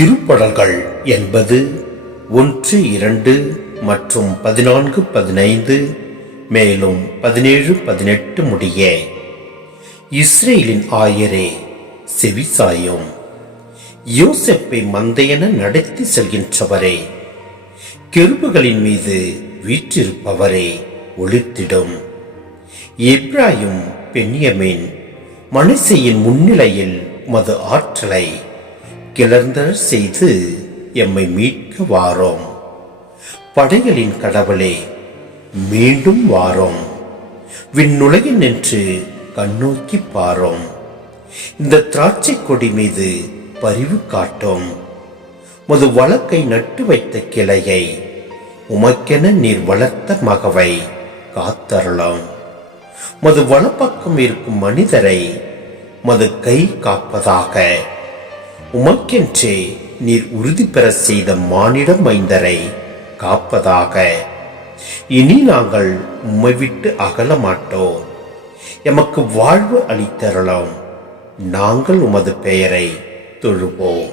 திருப்படல்கள் என்பது 1, 2 மற்றும் 14, 15 மேலும் 17, 18 முடிய. இஸ்ரேலின் ஆயரே செவிசாயும், யோசேப்பை மந்தையென நடத்தி செல்கின்றவரே, கெருபுகளின் மீது வீற்றிருப்பவரே ஒளித்திடும். எப்ராயிம் பென்யமீன் மனசேயின் முன்னிலையில் மது ஆற்றலை கிளர்ந்த செய்து எம்மை மீட்க வாரோம். படைகளின் கடவுளே மீண்டும் வாரோம். விண்ணுலகில் நின்று கண்ணோக்கி பாரோம். இந்த திராட்சை கொடி மீது பரிவு காட்டும். மது வழக்கை நட்டு வைத்த கிளையை, உமக்கென நீர் வளர்த்த மகவை காத்தரலாம். மது வலப்பக்கம் இருக்கும் மனிதரை மது கை காப்பதாக. உமக்கென்றே நீர் உறுதி பெற செய்த மானிட மைந்தரை காப்பதாக. இனி நாங்கள் உம்மை விட்டு அகல மாட்டோம். எமக்கு வாழ்வு அளித்தரலாம். நாங்கள் உமது பெயரை தொழுவோம்.